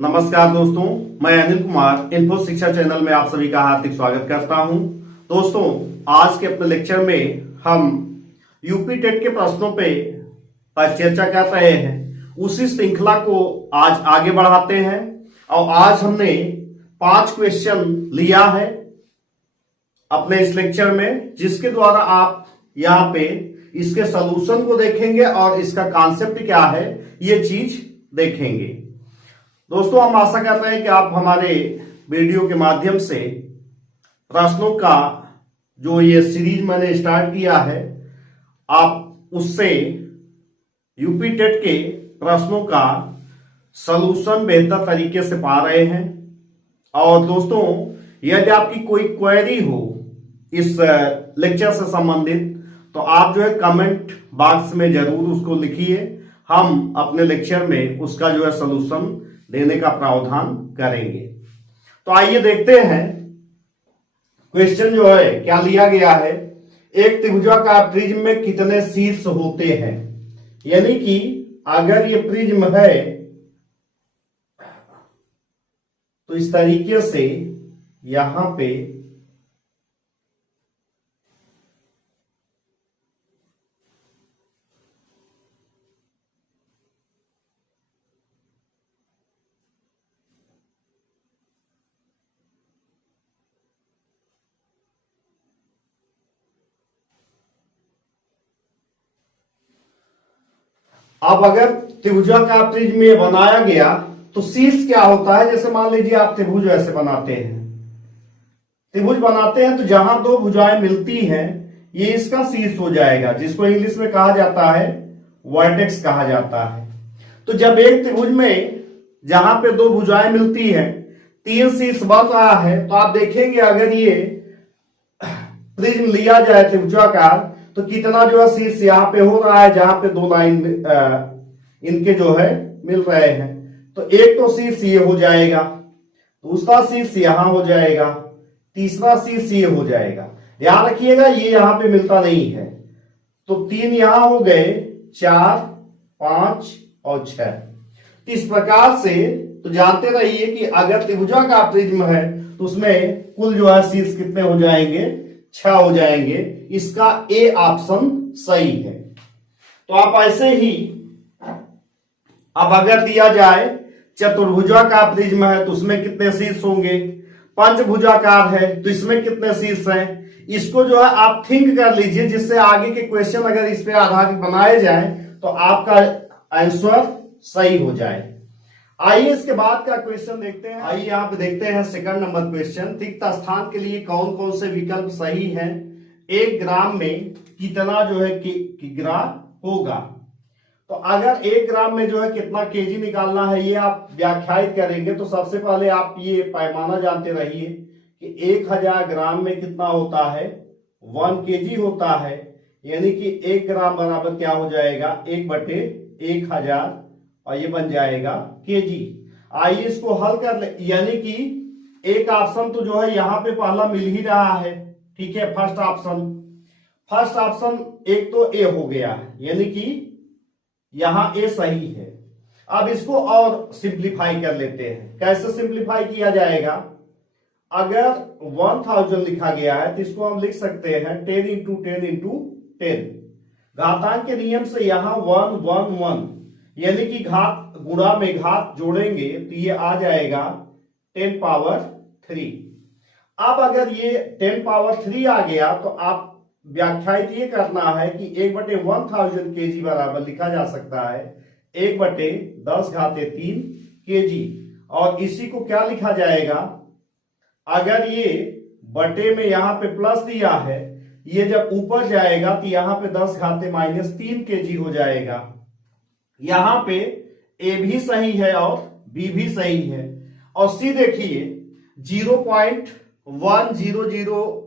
नमस्कार दोस्तों, मैं अनिल कुमार इन्फो शिक्षा चैनल में आप सभी का हार्दिक स्वागत करता हूं। दोस्तों, आज के अपने लेक्चर में हम यूपी टेट के प्रश्नों पे चर्चा कर रहे हैं। उसी श्रृंखला को आज आगे बढ़ाते हैं और आज हमने 5 क्वेश्चन लिया है अपने इस लेक्चर में, जिसके द्वारा आप यहाँ पे इसके सलूशन को देखेंगे और इसका कॉन्सेप्ट क्या है ये चीज देखेंगे। दोस्तों, हम आशा कर रहे हैं कि आप हमारे वीडियो के माध्यम से प्रश्नों का जो ये सीरीज मैंने स्टार्ट किया है, आप उससे यूपी टेट के प्रश्नों का सलूशन बेहतर तरीके से पा रहे हैं। और दोस्तों, यदि आपकी कोई क्वेरी हो इस लेक्चर से संबंधित तो आप जो है कमेंट बॉक्स में जरूर उसको लिखिए। हम अपने लेक्चर में उसका जो है सलूशन देने का प्रावधान करेंगे। तो आइए देखते हैं क्वेश्चन जो है क्या लिया गया है। एक त्रिभुजाकार प्रिज्म में कितने शीर्ष होते हैं, यानी कि अगर ये प्रिज्म है तो इस तरीके से यहां पे अब अगर त्रिभुजाकार प्रिज्म में बनाया गया तो शीर्ष क्या होता है। जैसे मान लीजिए आप त्रिभुज ऐसे बनाते हैं, त्रिभुज बनाते हैं तो जहां दो भुजाएं मिलती हैं ये इसका शीर्ष हो जाएगा, जिसको इंग्लिश में कहा जाता है वर्टेक्स कहा जाता है। तो जब एक त्रिभुज में जहां पे दो भुजाएं मिलती हैं 3 शीर्ष बन रहा है, तो आप देखेंगे अगर ये प्रिज्म लिया जाए त्रिभुजाकार तो कितना जो है शीर्ष यहाँ पे हो रहा है, जहां पे दो लाइन इनके जो है मिल रहे हैं। तो एक तो शीर्ष ये हो जाएगा, दूसरा शीर्ष यहां हो जाएगा, तीसरा शीर्ष ये हो जाएगा। याद रखिएगा ये यहां पे मिलता नहीं है, तो 3 यहां हो गए, 4, 5 और 6। तो इस प्रकार से तो जानते रहिए कि अगर त्रिभुजाकार प्रिज्म है तो उसमें कुल जो है शीर्ष कितने हो जाएंगे, 6 हो जाएंगे। इसका ए ऑप्शन सही है। तो आप ऐसे ही अब अगर दिया जाए चतुर्भुजाकार प्रिज्म है तो उसमें कितने शीर्ष होंगे, पंचभुजाकार है तो इसमें कितने शीर्ष हैं, इसको जो है आप थिंक कर लीजिए, जिससे आगे के क्वेश्चन अगर इस पे आधारित बनाए जाए तो आपका आंसर सही हो जाए। आइए इसके बाद का क्वेश्चन देखते हैं। आइए आप देखते हैं सेकंड नंबर क्वेश्चन। रिक्त स्थान के लिए कौन कौन से विकल्प सही हैं। 1 ग्राम में कितना जो है किग्रा होगा। तो अगर 1 ग्राम में जो है कितना केजी निकालना है ये आप व्याख्यायित करेंगे, तो सबसे पहले आप ये पैमाना जानते रहिए कि 1000 ग्राम में कितना होता है, 1 केजी होता है। यानी कि 1 ग्राम बराबर क्या हो जाएगा, 1/1000 और ये बन जाएगा केजी। आइए इसको हल कर ले। यानी कि एक ऑप्शन तो जो है यहां पे पहला मिल ही रहा है, ठीक है। फर्स्ट ऑप्शन एक तो ए हो गया, यानी कि यहां ए सही है। अब इसको और सिंप्लीफाई कर लेते हैं। कैसे सिंप्लीफाई किया जाएगा, अगर 1000 लिखा गया है तो इसको हम लिख सकते हैं 10 × 10 × 10। घातांक के नियम से यहां 1 1 1, यानी कि घात गुणा में घात जोड़ेंगे तो ये आ जाएगा 10 पावर 3। अब अगर ये 10 पावर 3 आ गया तो आप व्याख्यायित ये करना है कि 1/1000 केजी बराबर लिखा जा सकता है 1/10³ केजी। और इसी को क्या लिखा जाएगा, अगर ये बटे में यहां पे प्लस दिया है, ये जब ऊपर जाएगा तो यहां पे 10⁻³ केजी हो जाएगा। यहां पे ए भी सही है और बी भी सही है। और सी देखिए 0.100,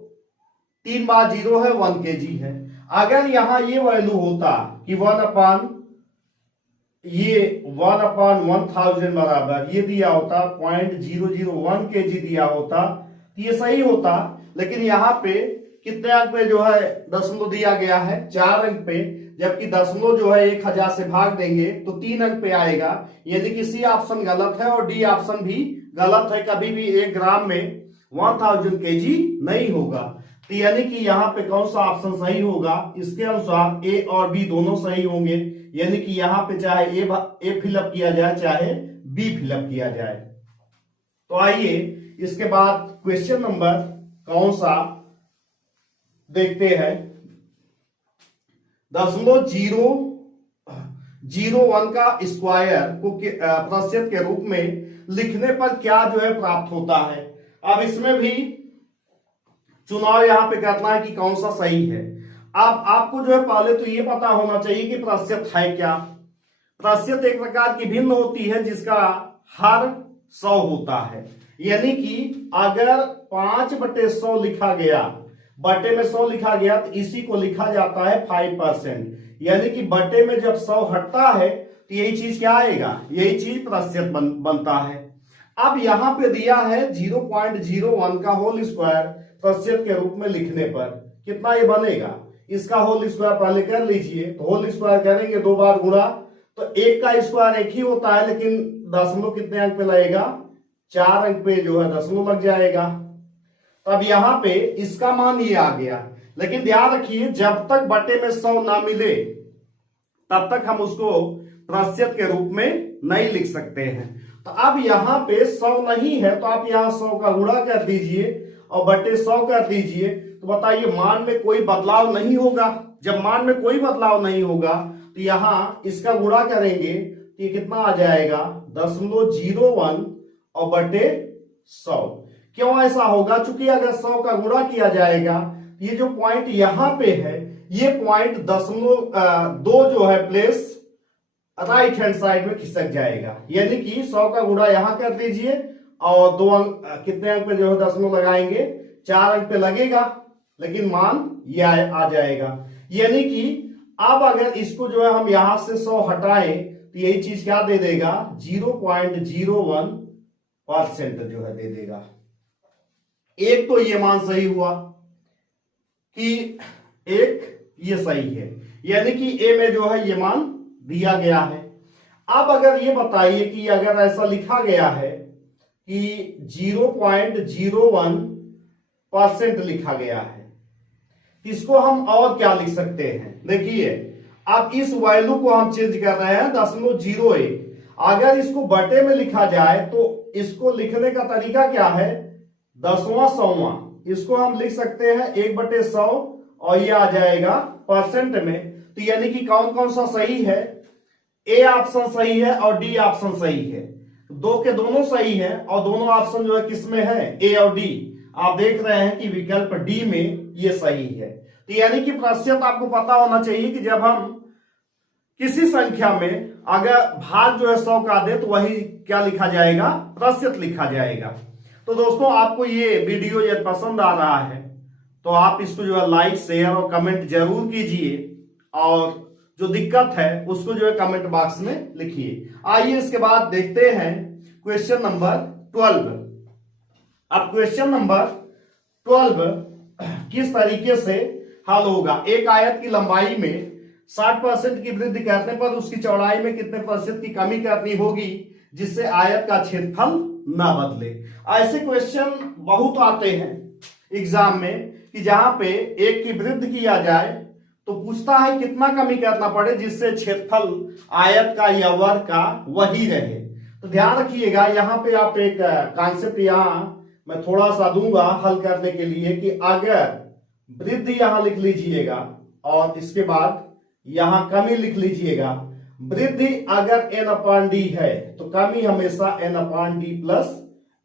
3 बार 0 है, 1 केजी है। अगर यहां ये वैल्यू होता कि 1/1000 बराबर ये दिया होता 0.001 केजी दिया होता तो ये सही होता। लेकिन यहां पे कितने अंक पे जो है दशमलव दिया गया है, 4 अंक पे, जबकि दशमलव जो है 1000 से भाग देंगे तो 3 अंक पे आएगा। यदि किसी ऑप्शन गलत है और डी ऑप्शन भी गलत है, कभी भी 1 ग्राम में 1000 kg नहीं होगा। तो यानी कि यहाँ पे कौन सा ऑप्शन सही होगा, इसके अनुसार ए और बी दोनों सही होंगे। यानी कि यहाँ पे चाहे ए फिलअप किया जाए चाहे बी फिलअप किया जाए। तो आइए इसके बाद क्वेश्चन नंबर कौन सा देखते हैं। 0.001 का स्क्वायर को प्रतिशत के रूप में लिखने पर क्या जो है प्राप्त होता है। अब इसमें भी चुनाव यहां पे करना है कि कौन सा सही है। अब आपको जो है पहले तो ये पता होना चाहिए कि प्रतिशत है क्या। प्रतिशत एक प्रकार की भिन्न होती है जिसका हर 100 होता है। यानी कि अगर 5/100 लिखा गया, बटे में 100 लिखा गया, तो इसी को लिखा जाता है 5%। यानी कि बटे में जब 100 हटता है तो यही चीज क्या आएगा, यही चीज प्रतिशत बनता है। अब यहां पे दिया है 0.01 का होल स्क्वायर प्रतिशत के रूप में लिखने पर कितना ये बनेगा, इसका होल स्क्वायर पहले कर लीजिए। तो होल स्क्वायर करेंगे 2 बार गुणा, तो 1 का स्क्वायर 1 ही होता है, लेकिन दशमलव कितने अंक पे लगेगा, 4 अंक पे जो है दशमलव लग जाएगा। तब यहां पे इसका मान ये आ गया। लेकिन ध्यान रखिए जब तक बटे में 100 ना मिले तब तक हम उसको प्रतिशत के रूप में नहीं लिख सकते हैं। तो अब यहां पे 100 नहीं है तो आप यहां 100 का गुणा कर दीजिए और बटे 100 कर दीजिए। तो बताइए मान में कोई बदलाव नहीं होगा। जब मान में कोई बदलाव नहीं होगा तो यहां इसका गुणा करेंगे तो ये कितना आ जाएगा, 0.01 और बटे 100। क्यों ऐसा होगा, चूंकि अगर 100 का गुणा किया जाएगा ये जो पॉइंट यहां पे है, ये पॉइंट 0.2 जो है प्लेस राइट हैंड साइड में खिसक जाएगा। यानी कि 100 का गुणा यहां कर दीजिए और 2 अंक कितने अंक पे जो है दशमलव लगाएंगे, 4 अंक पे लगेगा, लेकिन मान ये आ जाएगा। यानी कि अब अगर इसको जो है हम यहां से 100 हटाएं तो यही चीज क्या दे देगा, 0.01% जो है दे देगा। एक तो ये मान सही हुआ कि एक ये सही है, यानी कि ए में जो है ये मान दिया गया है। अब अगर ये बताइए कि अगर ऐसा लिखा गया है कि 0.01% लिखा गया है, इसको हम और क्या लिख सकते हैं। देखिए अब इस वैल्यू को हम चेंज कर रहे हैं 0.01। अगर इसको बटे में लिखा जाए तो इसको लिखने का तरीका क्या है, 10वां 100वां, इसको हम लिख सकते हैं 1/100 और ये आ जाएगा परसेंट में। तो यानी कि कौन कौन सा सही है, ए ऑप्शन सही है और डी ऑप्शन सही है। दो के दोनों सही है और दोनों ऑप्शन जो है किसमें है, ए और डी। आप देख रहे हैं कि विकल्प डी में ये सही है। तो यानी कि प्रतिशत आपको पता होना चाहिए कि जब हम किसी संख्या में अगर भाग जो है 100 का दे तो वही क्या लिखा जाएगा, प्रतिशत लिखा जाएगा। तो दोस्तों आपको ये वीडियो यदि पसंद आ रहा है तो आप इसको जो है लाइक शेयर और कमेंट जरूर कीजिए और जो दिक्कत है उसको जो है कमेंट बॉक्स में लिखिए। आइए इसके बाद देखते हैं क्वेश्चन नंबर 12। अब क्वेश्चन नंबर 12 किस तरीके से हल होगा। एक आयत की लंबाई में 60% की वृद्धि करने पर उसकी चौड़ाई में कितने प्रतिशत की कमी करनी होगी जिससे आयत का क्षेत्रफल ना बदले। ऐसे क्वेश्चन बहुत आते हैं एग्जाम में कि जहां पे एक की वृद्धि किया जाए तो पूछता है कितना कमी करना पड़े जिससे क्षेत्रफल आयत का या वर्ग का वही रहे। तो ध्यान रखिएगा यहां पे आप एक कॉन्सेप्ट यहां मैं थोड़ा सा दूंगा हल करने के लिए कि अगर वृद्धि यहां लिख लीजिएगा और इसके बाद यहां कमी लिख लीजिएगा। वृद्धि अगर n/d है तो कमी हमेशा n/d प्लस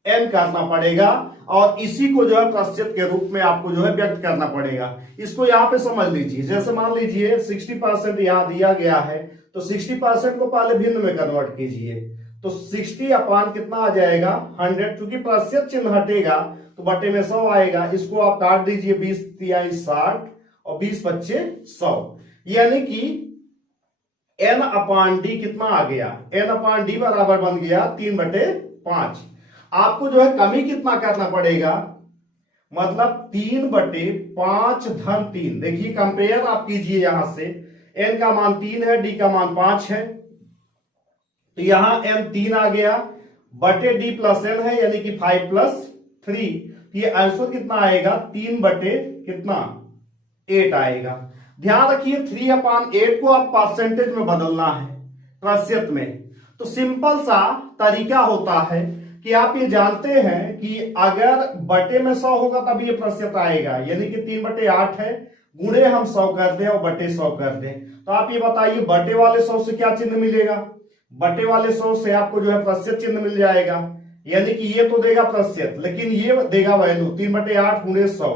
n करना पड़ेगा और इसी को जो है प्रतिशत के रूप में आपको जो है व्यक्त करना पड़ेगा। इसको यहाँ पे समझ लीजिए, जैसे मान लीजिए 60% यहाँ दिया गया है तो 60% को पहले भिन्न में कन्वर्ट कीजिए तो 60 अपान कितना आ जाएगा 100। क्योंकि प्रतिशत चिन्ह हटेगा तो बटे में 100 आएगा। इसको आप काट दीजिए 20 × 60 और 20 × 25 100। यानी कि n/d कितना आ गया, n/d बराबर बन गया 3/5। आपको जो है कमी कितना करना पड़ेगा, मतलब 3/5 धन 3। देखिए कंपेयर आप कीजिए यहां से n का मान 3 है, d का मान 5 है, तो यहां n 3 आ गया बटे d प्लस n है, यानी कि 5 प्लस 3। ये आंसर कितना आएगा, 3 बटे कितना 8 आएगा। ध्यान रखिए 3/8 को आप परसेंटेज में बदलना है, प्रतिशत में। तो सिंपल सा तरीका होता है कि आप ये जानते हैं कि अगर बटे में 100 होगा तब ये प्रतिशत आएगा, यानी कि 3/8 है, गुणे हम 100 कर दें और बटे 100 कर दें। तो आप ये बताइए बटे वाले 100 से क्या चिन्ह मिलेगा, बटे वाले 100 से आपको जो है प्रतिशत चिन्ह मिल जाएगा, यानी कि ये तो देगा प्रतिशत, लेकिन ये देगा वैल्यू 3/8 गुणे 100।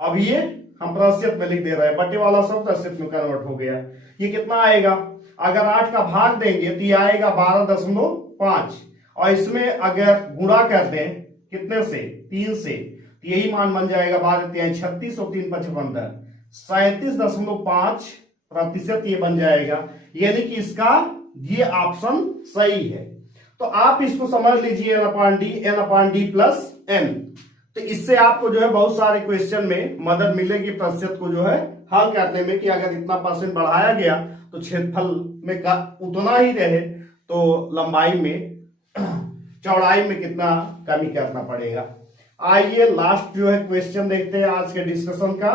अब ये हम प्रतिशत में लिख दे रहे हैं, बटे वाला 100 प्रतिशत में कन्वर्ट हो गया। ये कितना आएगा, अगर 8 का भाग देंगे तो ये आएगा 12.5, और इसमें अगर गुणा कर दें कितने से, 3 से, तो यही मान बन जाएगा 12×3 = 36 और 3×5 = 37.5 प्रतिशत ये बन जाएगा, यानी कि इसका ये ऑप्शन सही है। तो आप इसको समझ लीजिए n/d प्लस n। तो इससे आपको जो है बहुत सारे क्वेश्चन में मदद मिलेगी प्रतिशत को जो है हल करने में, कि अगर इतना परसेंट बढ़ाया गया तो क्षेत्रफल में का उतना ही रहे तो लंबाई में चौड़ाई में कितना कमी करना पड़ेगा। आइए लास्ट जो है क्वेश्चन देखते हैं आज के डिस्कशन का।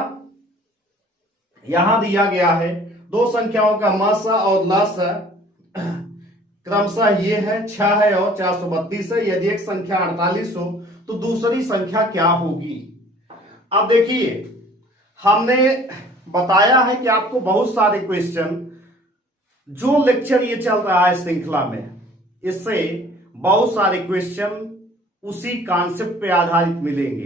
यहां दिया गया है दो संख्याओं का मस और लस क्रमशः ये है 6 है और 432 है। यदि एक संख्या 48 हो तो दूसरी संख्या क्या होगी। अब देखिए हमने बताया है कि आपको बहुत सारे क्वेश्चन, जो लेक्चर ये चल रहा है श्रृंखला में, इससे बहुत सारे क्वेश्चन उसी कॉन्सेप्ट पे आधारित मिलेंगे।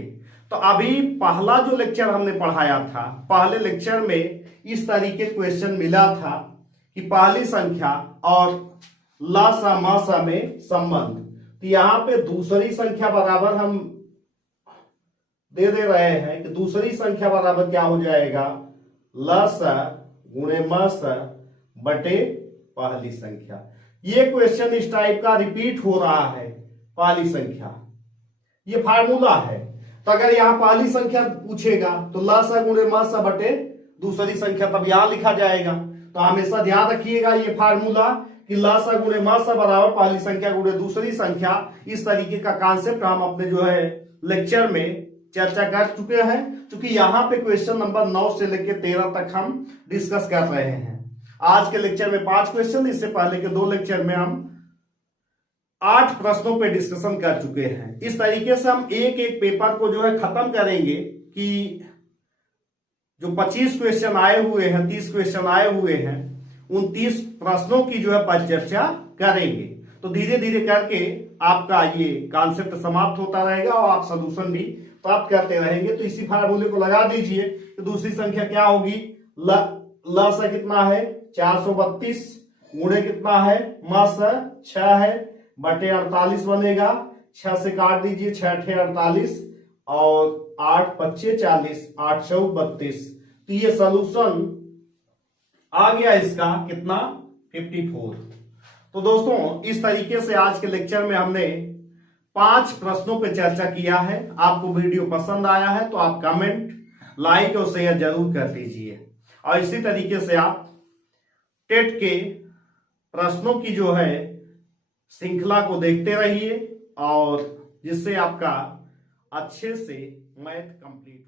तो अभी पहला जो लेक्चर हमने पढ़ाया था, पहले लेक्चर में इस तरीके क्वेश्चन मिला था कि पहली संख्या और लसा मसा में संबंध। तो यहां पे दूसरी संख्या बराबर हम दे रहे हैं कि दूसरी संख्या बराबर क्या हो जाएगा, लसा गुणे मसा बटे पहली संख्या। ये क्वेश्चन इस टाइप का रिपीट हो रहा है। पहली संख्या ये फार्मूला है, तो अगर यहां पहली संख्या पूछेगा तो लसा गुणे मसा बटे दूसरी संख्या, तब यहां लिखा जाएगा। तो हमेशा ध्यान रखिएगा ये फार्मूला कि लसा गुणे मसा बराबर पहली संख्या गुणे दूसरी संख्या। इस तरीके का कॉन्सेप्ट हम अपने जो है लेक्चर में चर्चा कर चुके हैं, क्योंकि यहाँ पे क्वेश्चन नंबर 9 से लेकर 13 तक हम डिस्कस कर रहे हैं। आज के लेक्चर में 5 क्वेश्चन, इससे पहले के 2 लेक्चर में हम 8 प्रश्नों पे डिस्कशन कर चुके हैं। इस तरीके से हम एक एक पेपर को जो है खत्म करेंगे कि जो 25 क्वेश्चन आए हुए हैं, 30 क्वेश्चन आए हुए हैं, उन 30 प्रश्नों की जो है परिचर्चा करेंगे। तो धीरे धीरे करके आपका ये कॉन्सेप्ट समाप्त होता रहेगा और आप सॉल्यूशन भी प्राप्त करते रहेंगे। तो इसी फार्मूले को लगा दीजिए कि दूसरी संख्या क्या होगी, ल से कितना है 432 गुणे कितना है मस 6 है बटे 48 बनेगा। 6 से काट दीजिए, 6 × 48 और 8 × 5 = 40, 8 × 4 = 32। तो ये सोल्यूशन आ गया इसका कितना 54। तो दोस्तों इस तरीके से आज के लेक्चर में हमने 5 प्रश्नों पे चर्चा किया है। आपको वीडियो पसंद आया है तो आप कमेंट, लाइक और शेयर जरूर कर दीजिए, और इसी तरीके से आप टेट के प्रश्नों की जो है श्रृंखला को देखते रहिए, और जिससे आपका अच्छे से मैथ कंप्लीट